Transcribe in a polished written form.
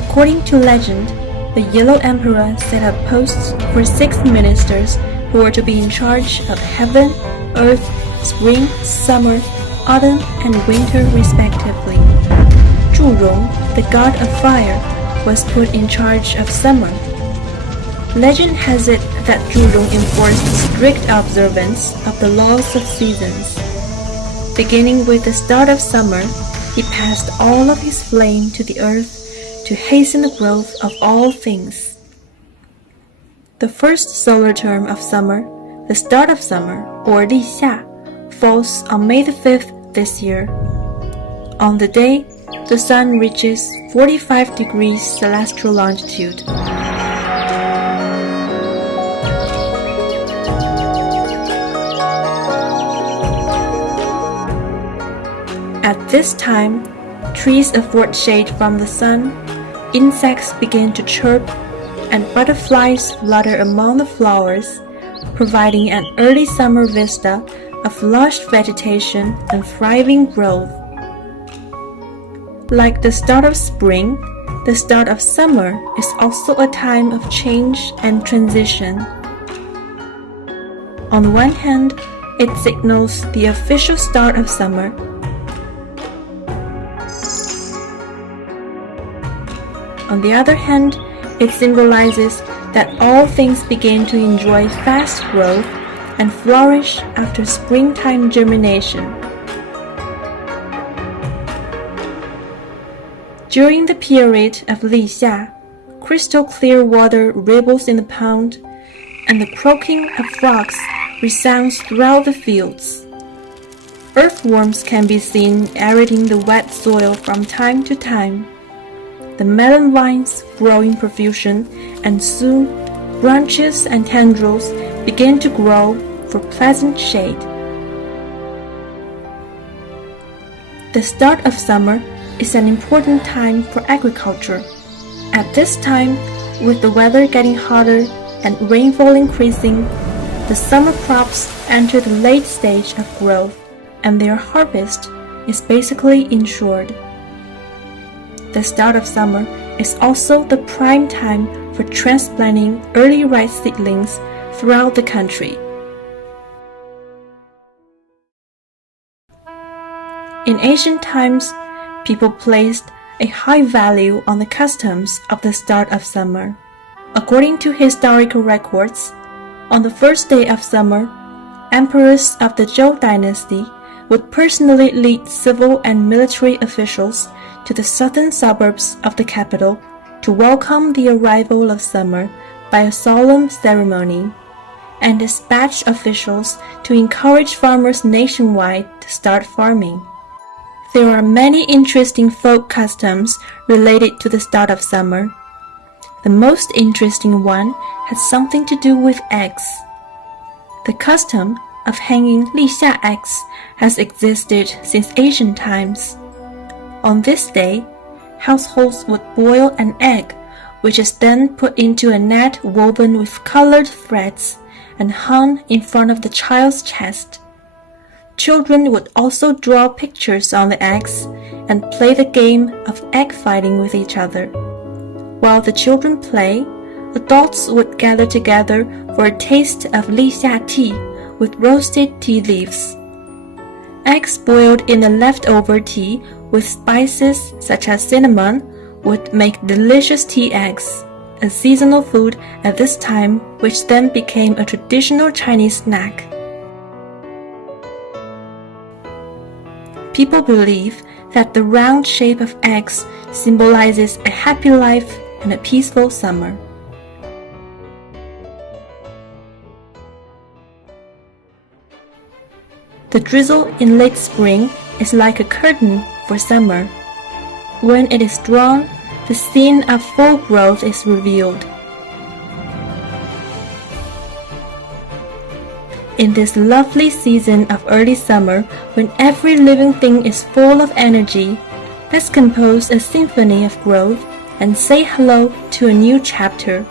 According to legend, the Yellow Emperor set up posts for 6 ministers who were to be in charge of heaven, earth, spring, summer, autumn, and winter respectively. Zhurong, the god of fire, was put in charge of summer. Legend has it that Zhurong enforced strict observance of the laws of seasons. Beginning with the start of summer, he passed all of his flame to the earth to hasten the growth of all things. The first solar term of summer, the start of summer, or Lixia, falls on May the 5th this year. On the day, the sun reaches 45 degrees celestial longitude. At this time, trees afford shade from the sun, insects begin to chirp, and butterflies flutter among the flowers, providing an early summer vista of lush vegetation and thriving growth. Like the start of spring, the start of summer is also a time of change and transition. On the one hand, it signals the official start of summer. On the other hand, it symbolizes that all things begin to enjoy fast growth and flourish after springtime germination. During the period of Lixia, crystal clear water ripbles in the pond, and the croaking of frogs resounds throughout the fields. Earthworms can be seen aerating the wet soil from time to time. The melon vines grow in profusion, and soon branches and tendrils begin to grow for pleasant shade. The start of summer is an important time for agriculture. At this time, with the weather getting hotter and rainfall increasing, the summer crops enter the late stage of growth, and their harvest is basically ensured. The start of summer is also the prime time for transplanting early rice seedlings throughout the country. In ancient times, people placed a high value on the customs of the start of summer. According to historical records, on the first day of summer, emperors of the Zhou dynasty would personally lead civil and military officials to the southern suburbs of the capital to welcome the arrival of summer by a solemn ceremony, and dispatch officials to encourage farmers nationwide to start farming. There are many interesting folk customs related to the start of summer. The most interesting one has something to do with eggs. The custom of hanging Lixia eggs has existed since ancient times. On this day, households would boil an egg, which is then put into a net woven with colored threads and hung in front of the child's chest. Children would also draw pictures on the eggs and play the game of egg fighting with each other. While the children play, adults would gather together for a taste of Lixia tea with roasted tea leaves. Eggs boiled in the leftover tea with spices such as cinnamon would make delicious tea eggs, a seasonal food at this time which then became a traditional Chinese snack. People believe that the round shape of eggs symbolizes a happy life and a peaceful summer. The drizzle in late spring is like a curtain for summer. When it is drawn, the scene of full growth is revealed. In this lovely season of early summer, when every living thing is full of energy, let's compose a symphony of growth and say hello to a new chapter.